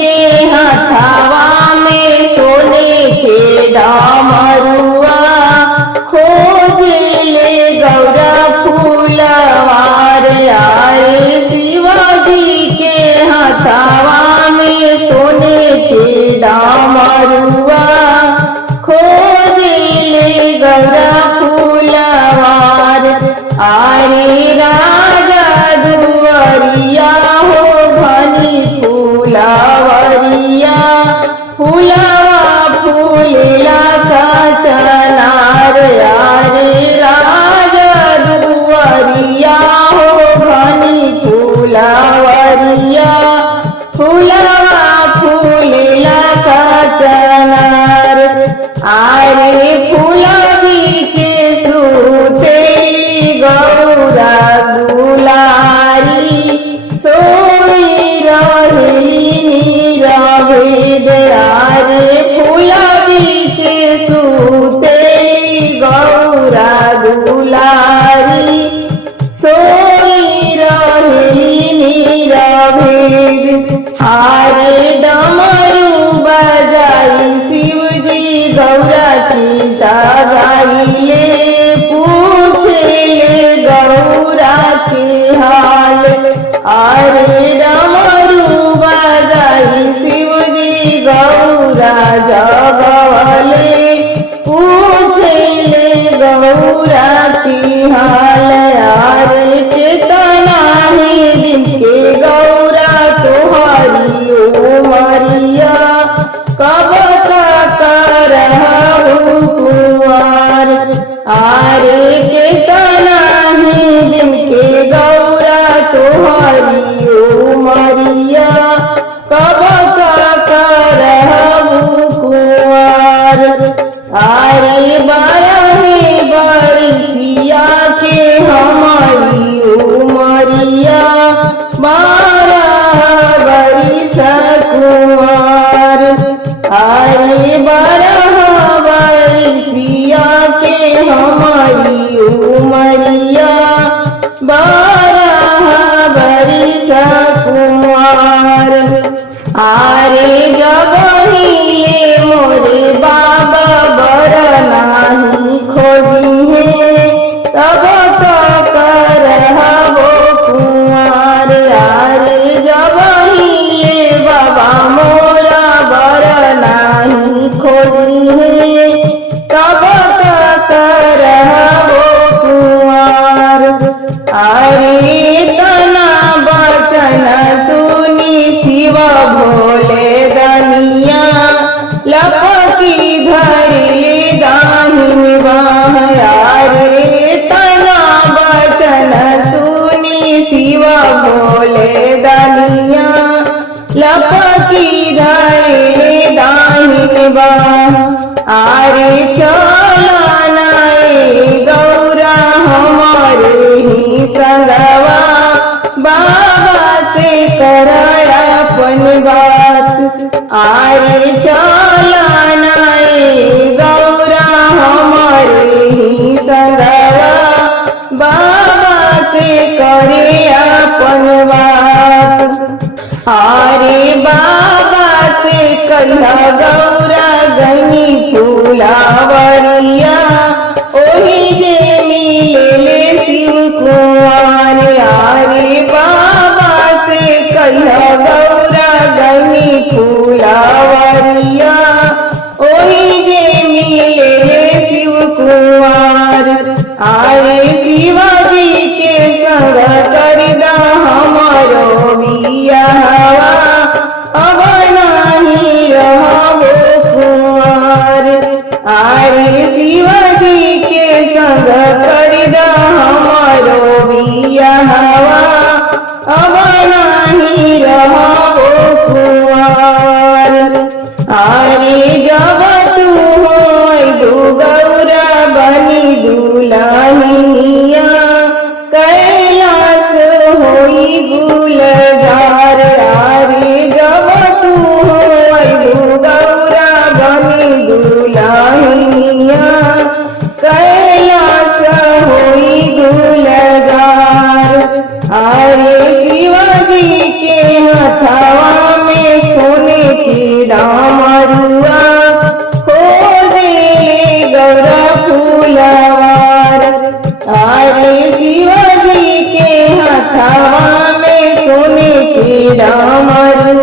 के हथवा में सोने के डमरुआ खोज ले गौरा फूलवार आए शिवाजी के हथवा में सोने के डमरुआ खोज ले गौरा फूलवार आरे राजा दुवरिया हो भनी फूलवरिया फूलवा फूलेला का चनार आरे राजा दुवरिया हो भनी फूलवरिया फूलवा फूलेला का चनार आरे फूला बीचे सूते गौरा दुलारी सोई रही रभेद आरे फूला बीचे सूते गौरा दुलारी सोई रही रभेद आरे डमरू बजाई शिवजी गौरा की जगाइले पूछे ले गौरा के हाल आरे डमरू बजाई शिवजी गौरा जगवले पूछे ले गौरा की हाल आरे चेतना ही दिन के गौरा तोहरी उमरिया कब तक रहू कुंवर आरे केतना ही दिन के गौरा तोहरी उमरिया कब तक रहू कुंवर आरे बारही बरसिया के हमारी उमरिया 12 बरिस कुंवर आरे 12 बरिसिया के हमारी उमरिया 12 बरिस कुंवर आरे जब ही मोरे बाबा बर नाही खोजी है तब तक रहबो कुंवर आरे जब ही बाबा मोरा बर नाही खोजी है तब तक रहबो कुंवर आरे तना बचन सुनी शिव भोले दनिया लपकी धरी दाहिन बाह आरे तना बचन सुनी शिव भोले दनिया लपकी धरी दाहिन बाह आरे चलनाए गौरा हमारे ही संगवा बाबा से कराया अपन बात आरे चलनाए गौरा हमारे ही संगवा बाबा से करे अपन बात आरे बाबा से कहिया गौरा गनी फूलवरिया ओही जे मिले शिव कुंवर आरे बाबा से कहिया गौरा गनी फूलवरिया ओही जे मिले शिव कुंवर आरे शिवाजी के संग करदा हमारो बियाहवा अब नाही रहबो कुंवर। अरे शिवजी के हथवा में सोने के डामरू